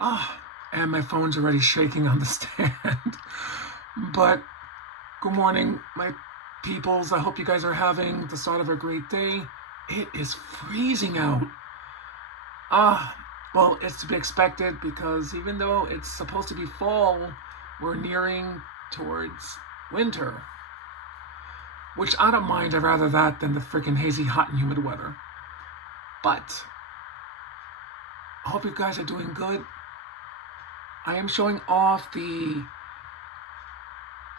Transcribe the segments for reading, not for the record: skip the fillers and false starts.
And my phone's already shaking on the stand. But good morning, my peoples. I hope you guys are having the start of a great day. It is freezing out. Well, it's to be expected because even though it's supposed to be fall, we're nearing towards winter. Which I don't mind. I'd rather that than the freaking hazy, hot, and humid weather. But I hope you guys are doing good. I am showing off the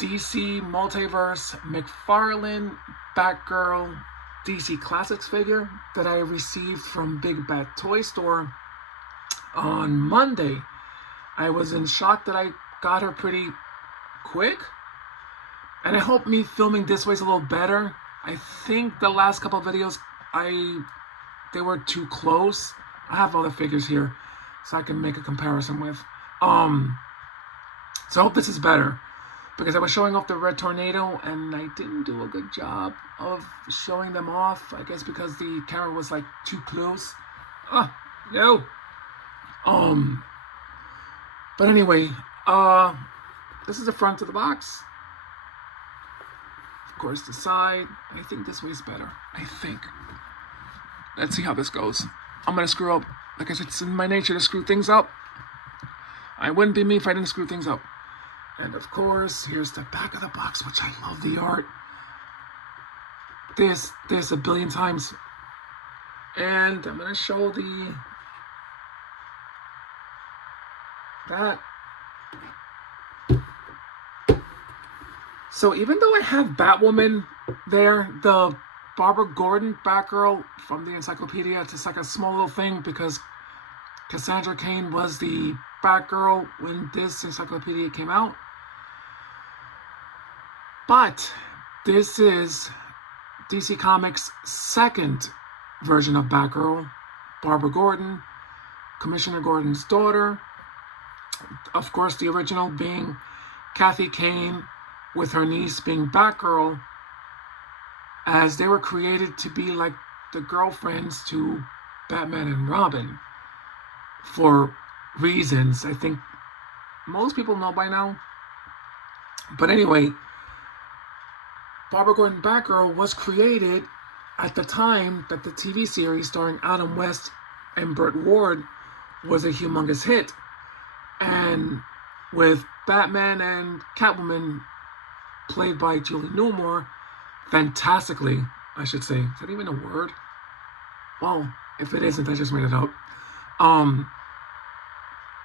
DC Multiverse McFarlane Batgirl DC Classics figure that I received from Big Bad Toy Store on Monday. I was in shock that I got her pretty quick, and I hope me filming this way is a little better. I think the last couple of videos they were too close. I have other figures here so I can make a comparison with. So I hope this is better, because I was showing off the Red Tornado and I didn't do a good job of showing them off. I guess because the camera was like too close. No. But anyway, this is the front of the box. Of course, the side. I think this way is better. I think. Let's see how this goes. I'm gonna screw up. Like I said, it's in my nature to screw things up. I wouldn't be me if I didn't screw things up. And of course, here's the back of the box, which I love the art. This a billion times. And I'm gonna show that. So even though I have Batwoman there, the Barbara Gordon Batgirl from the encyclopedia, it's just like a small little thing because Cassandra Cain was the Batgirl when this encyclopedia came out. But this is DC Comics' second version of Batgirl, Barbara Gordon, Commissioner Gordon's daughter. Of course, the original being Kathy Kane, with her niece being Batgirl, as they were created to be like the girlfriends to Batman and Robin for reasons I think most people know by now. But anyway, Barbara Gordon Batgirl was created at the time that the TV series starring Adam West and Burt Ward was a humongous hit. And with Batman and Catwoman played by Julie Newmar, fantastically, I should say. Is that even a word? Well, if it isn't, I just made it up.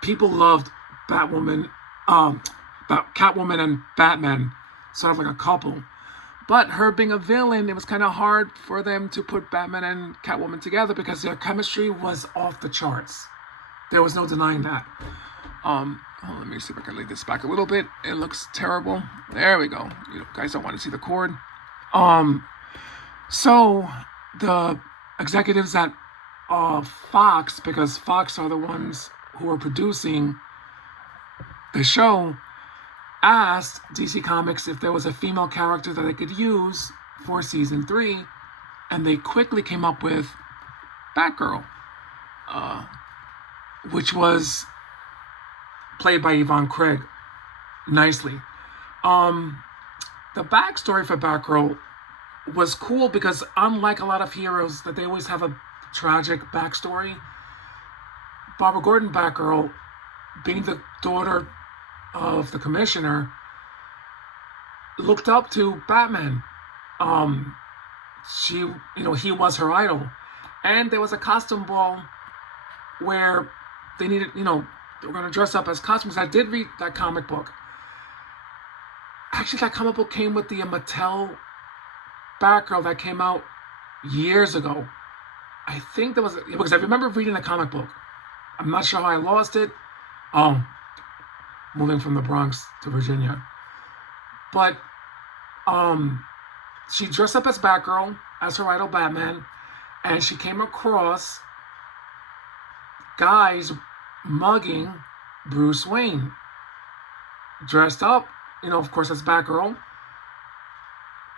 People loved Catwoman and Batman, sort of like a couple. But her being a villain, it was kind of hard for them to put Batman and Catwoman together because their chemistry was off the charts. There was no denying that. Let me see if I can lay this back a little bit. It looks terrible. There we go. You guys don't want to see the cord. So the executives at Fox, because Fox are the ones who are producing the show, asked DC Comics if there was a female character that they could use for season 3, and they quickly came up with Batgirl, which was played by Yvonne Craig nicely. The backstory for Batgirl was cool because unlike a lot of heroes that they always have a tragic backstory, Barbara Gordon Batgirl, being the daughter of the commissioner, looked up to Batman. He was her idol. And there was a costume ball where they needed, they were going to dress up as costumes. I did read that comic book. Actually, that comic book came with the Mattel Batgirl that came out years ago. I think there was, because I remember reading the comic book. I'm not sure how I lost it. Moving from the Bronx to Virginia. But she dressed up as Batgirl, as her idol Batman, and she came across guys mugging Bruce Wayne, dressed up, of course, as Batgirl,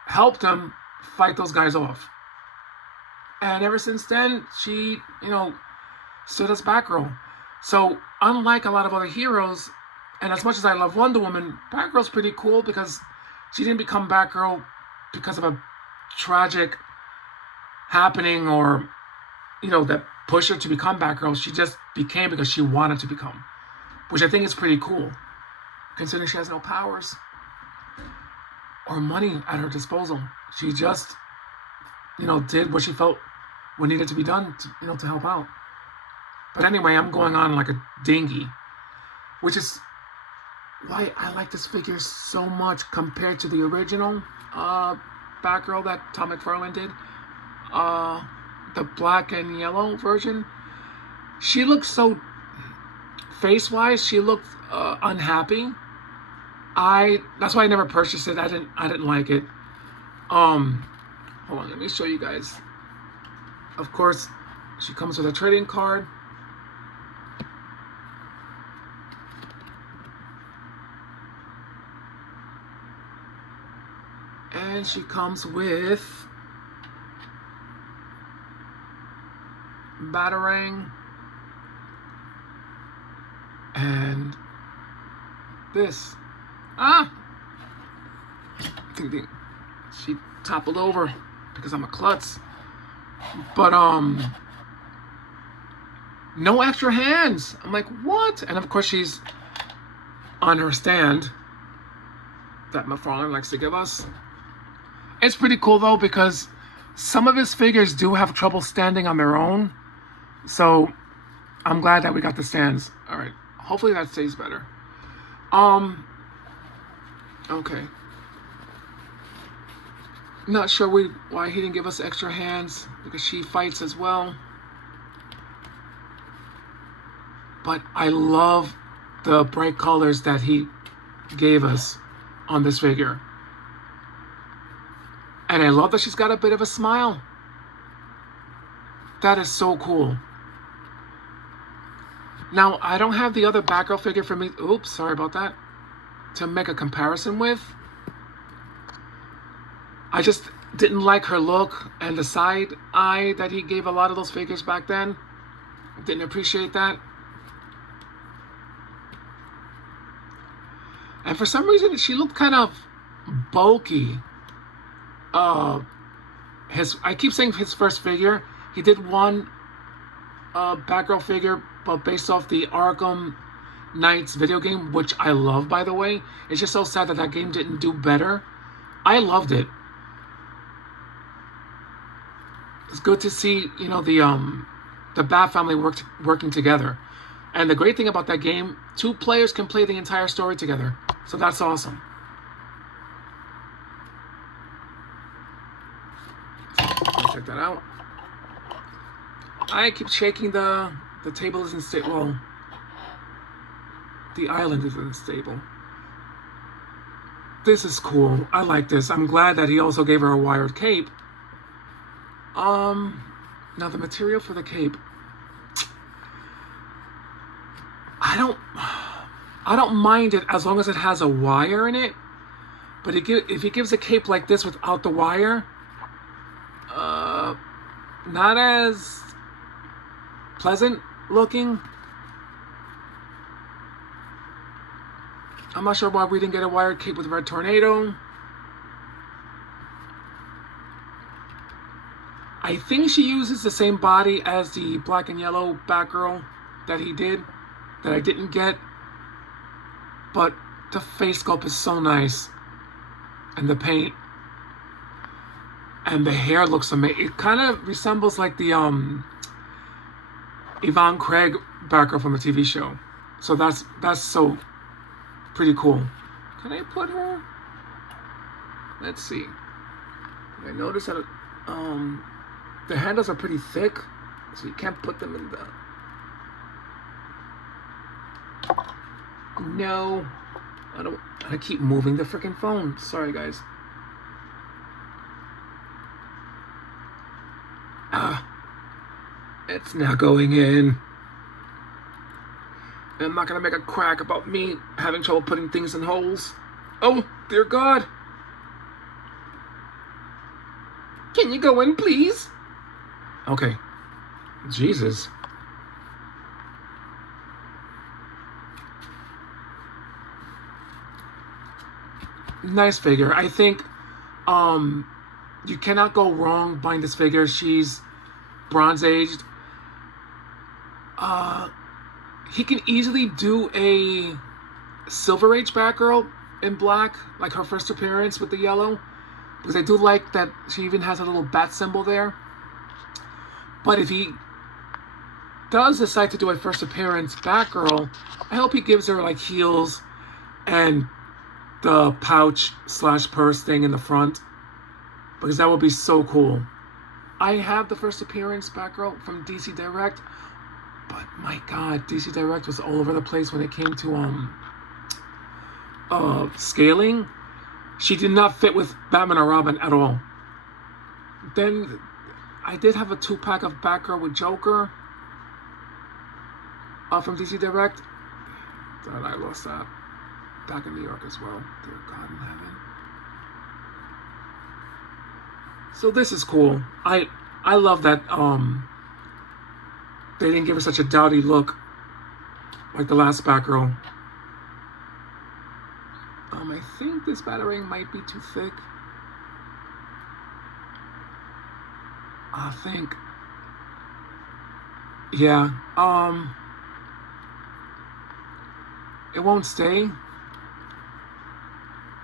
helped him fight those guys off. And ever since then, she, stood as Batgirl. So unlike a lot of other heroes, and as much as I love Wonder Woman, Batgirl's pretty cool because she didn't become Batgirl because of a tragic happening or, that pushed her to become Batgirl. She just became because she wanted to become, which I think is pretty cool, considering she has no powers or money at her disposal. She just, did what she felt what needed to be done to help out. But anyway, I'm going on like a dinghy, which is why I like this figure so much compared to the original Batgirl that Todd McFarlane did. The black and yellow version. She looked so, face-wise, she looked unhappy. That's why I never purchased it. I didn't like it. Hold on, let me show you guys. Of course, she comes with a trading card. And she comes with Batarang and this. She toppled over because I'm a klutz. But no extra hands. I'm like, what? And of course she's on her stand that McFarlane likes to give us. It's pretty cool though because some of his figures do have trouble standing on their own. So I'm glad that we got the stands. All right. Hopefully that stays better. Okay. Not sure why he didn't give us extra hands because she fights as well. But I love the bright colors that he gave us on this figure. And I love that she's got a bit of a smile. That is so cool. Now, I don't have the other Batgirl figure for me. Oops, sorry about that. To make a comparison with. I just didn't like her look and the side eye that he gave a lot of those figures back then. Didn't appreciate that. And for some reason, she looked kind of bulky. I keep saying his first figure. He did one Batgirl figure, but based off the Arkham Knights video game, which I love, by the way. It's just so sad that that game didn't do better. I loved it. It's good to see, the Bat family working together. And the great thing about that game, 2 players can play the entire story together. So that's awesome. Check that out. I keep shaking the table isn't stable. Well, the island isn't stable. This is cool. I like this. I'm glad that he also gave her a wired cape. Now the material for the cape. I don't mind it as long as it has a wire in it. But if he gives a cape like this without the wire, not as pleasant looking. I'm not sure why we didn't get a wired cape with Red Tornado. I think she uses the same body as the black and yellow Batgirl that he did, that I didn't get. But the face sculpt is so nice. And the paint. And the hair looks amazing. It kind of resembles like the Yvonne Craig Batgirl from the TV show. So that's so pretty cool. Can I put her? Let's see. I noticed that the handles are pretty thick, so you can't put them in the... No. I keep moving the freaking phone. Sorry, guys. It's not going in. I'm not gonna make a crack about me having trouble putting things in holes. Oh, dear God. Can you go in, please? Okay. Jesus. nice figure. I think you cannot go wrong buying this figure. She's Bronze Aged. He can easily do a Silver Age Batgirl in black, like her first appearance with the yellow, because I do like that she even has a little bat symbol there. But if he does decide to do a first appearance Batgirl, I hope he gives her like heels and the pouch / purse thing in the front, because that would be so cool. I have the first appearance Batgirl from DC Direct, but my god, DC Direct was all over the place when it came to scaling. She did not fit with Batman or Robin at all. Then I did have a 2-pack of Batgirl with Joker from DC Direct. Thought I lost that. Back in New York as well. Dear God in heaven. So this is cool. I love that they didn't give her such a dowdy look like the last Batgirl. I think this batarang might be too thick. I think. Yeah. It won't stay.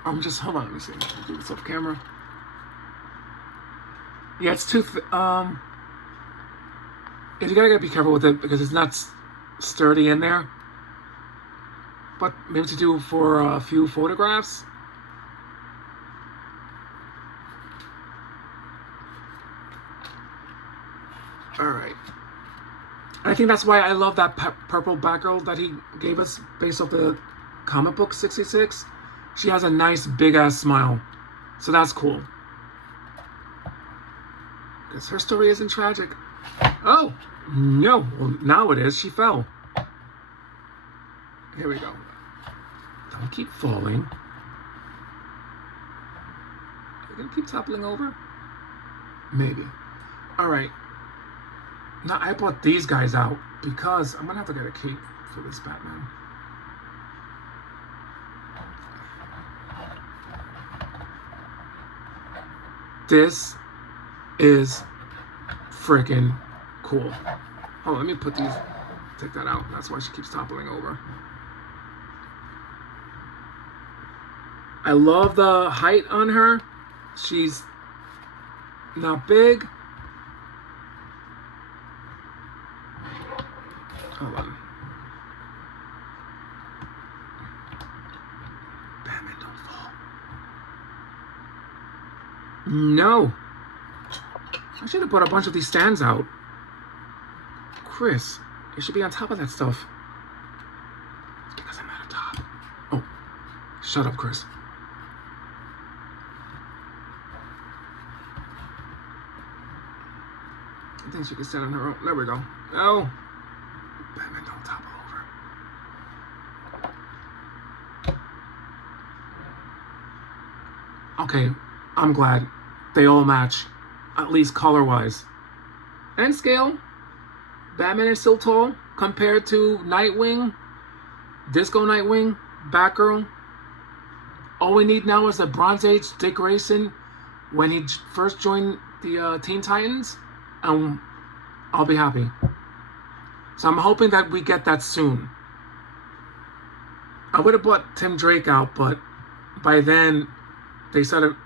Hold on, let me see. I'll do this off camera. Yeah, it's too yeah, you gotta be careful with it because it's not sturdy in there. But maybe to do for a few photographs. Alright. I think that's why I love that purple Batgirl that he gave us based off the comic book 66. She has a nice big ass smile. So that's cool. Because her story isn't tragic. Oh! No! Well, now it is. She fell. Here we go. Don't keep falling. Are you gonna keep toppling over? Maybe. Alright. Now I brought these guys out because I'm gonna have to get a cape for this Batman. This is freaking cool. Hold on, let me put these, take that out. That's why she keeps toppling over. I love the height on her. She's not big. Hold on. Batman, don't fall. No. I should have put a bunch of these stands out. Chris, you should be on top of that stuff. It's because I'm not on top. Oh, shut up, Chris. I think she can stand on her own. There we go. No. Batman, don't topple over. Okay, I'm glad. They all match. At least color-wise. And scale. Batman is still tall compared to Nightwing, Disco Nightwing, Batgirl. All we need now is a Bronze Age Dick Grayson when he first joined the Teen Titans, and I'll be happy. So I'm hoping that we get that soon. I would have bought Tim Drake out, but by then they started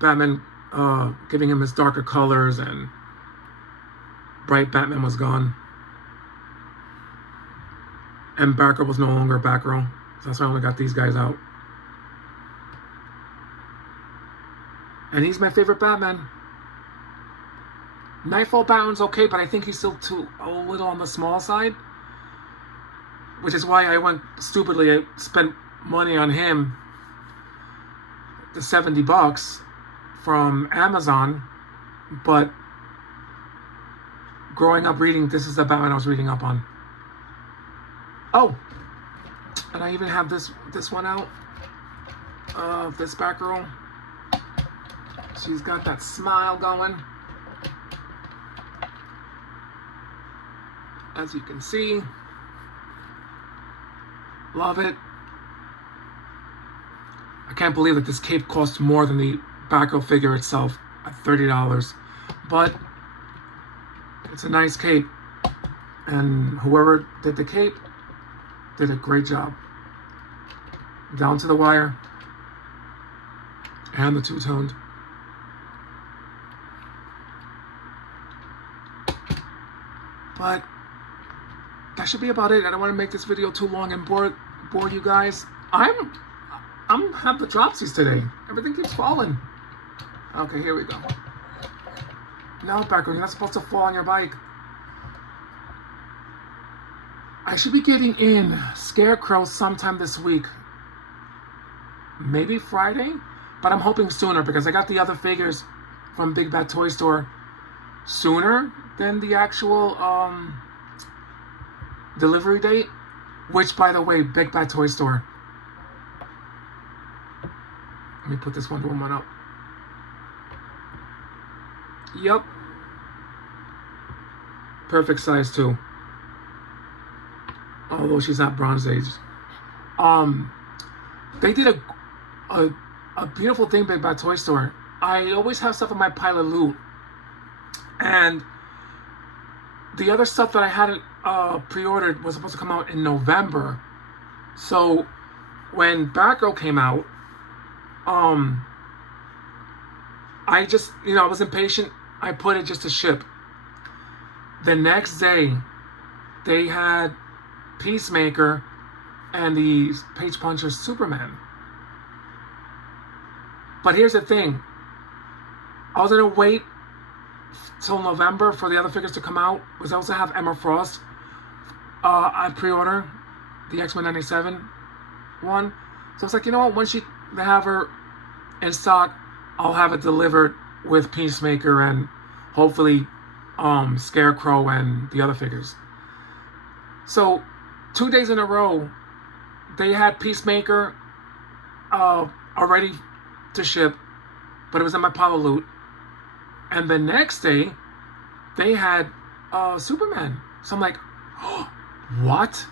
Batman giving him his darker colors, and Bright Batman was gone. And Batgirl was no longer Batgirl. So that's why I only got these guys out. And he's my favorite Batman. Nightfall Batman's okay, but I think he's still a little on the small side. Which is why I went stupidly. I spent money on him. The $70 from Amazon. But growing up reading, this is the Batman I was reading up on. Oh, and I even have this one out of this Batgirl. She's got that smile going, as you can see. Love it. I can't believe that this cape costs more than the Batgirl figure itself at $30. But it's a nice cape. And whoever did the cape did a great job. Down to the wire. And the two-toned. But that should be about it. I don't want to make this video too long and bore you guys. I'm have the dropsies today. Everything keeps falling. Okay, here we go. No, Batgirl, you're not supposed to fall on your bike. I should be getting in Scarecrow sometime this week. Maybe Friday? But I'm hoping sooner because I got the other figures from Big Bad Toy Store sooner than the actual delivery date. Which, by the way, Big Bad Toy Store. Let me put this Wonder Woman up. Yep. Perfect size too. Although she's not Bronze Age. They did a beautiful thing, Big Bad Toy Store. I always have stuff in my pile of loot. And the other stuff that I hadn't pre-ordered was supposed to come out in November. So when Batgirl came out, I just, I was impatient. I put it just to ship. The next day, they had Peacemaker and the Page Puncher Superman. But here's the thing. I was going to wait till November for the other figures to come out. Because I also have Emma Frost on pre-order. The X-Men 97 one. So I was like, you know what? Once they have her in stock, I'll have it delivered with Peacemaker and hopefully Scarecrow and the other figures. So 2 days in a row, they had Peacemaker already to ship, but it was in my pile of loot. And the next day, they had Superman. So I'm like, oh, what?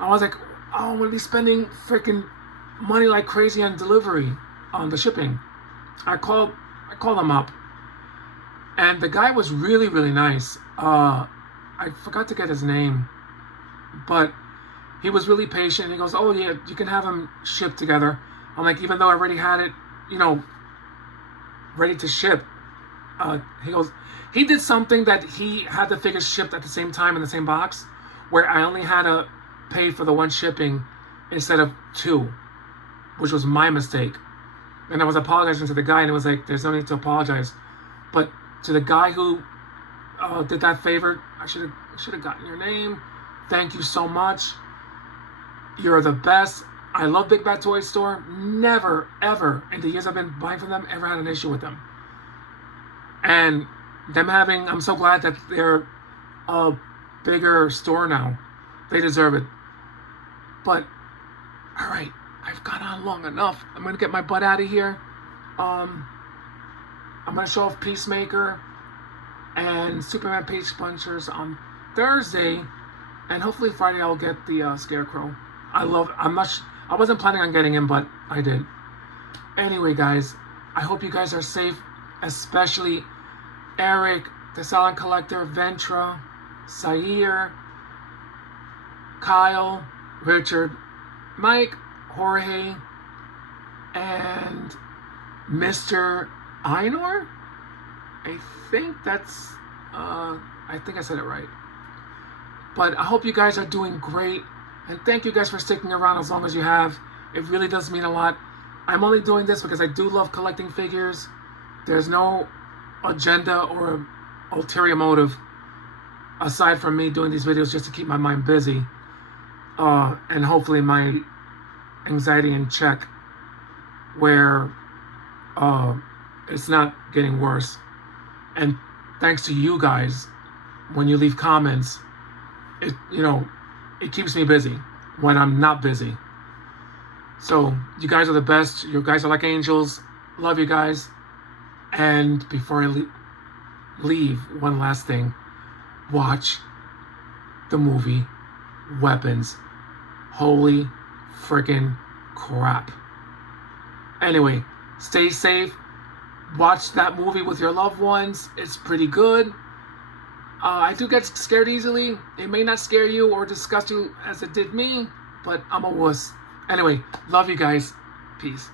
I was like, oh, I'm gonna be spending freaking money like crazy on delivery, on the shipping. I called them up, and the guy was really, really nice. I forgot to get his name, but he was really patient. He goes, oh yeah, you can have them shipped together. I'm like, even though I already had it, ready to ship. He goes, he did something that he had the figures shipped at the same time in the same box, where I only had to pay for the one shipping instead of two, which was my mistake. And I was apologizing to the guy, and it was like, there's no need to apologize. But to the guy who did that favor, I should have gotten your name. Thank you so much. You're the best. I love Big Bad Toy Store. Never, ever, in the years I've been buying from them, ever had an issue with them. And I'm so glad that they're a bigger store now. They deserve it. But, all right, I've gone on long enough. I'm going to get my butt out of here. I'm going to show off Peacemaker and Superman Page Punchers on Thursday. And hopefully Friday I'll get the Scarecrow. I wasn't planning on getting him, but I did. Anyway, guys, I hope you guys are safe, especially Eric, the Silent Collector, Ventra, Sair, Kyle, Richard, Mike, Jorge, and Mr. Einor? I think I said it right. But I hope you guys are doing great. And thank you guys for sticking around as long as you have. It really does mean a lot. I'm only doing this because I do love collecting figures. There's no agenda or ulterior motive aside from me doing these videos just to keep my mind busy. And hopefully my anxiety in check, where it's not getting worse. And thanks to you guys, when you leave comments, it keeps me busy when I'm not busy. So you guys are the best. You guys are like angels. Love you guys. And before I leave, one last thing. Watch the movie Weapons. Holy freaking crap. Anyway, stay safe. Watch that movie with your loved ones. It's pretty good. I do get scared easily. It may not scare you or disgust you as it did me, but I'm a wuss. Anyway, love you guys. Peace.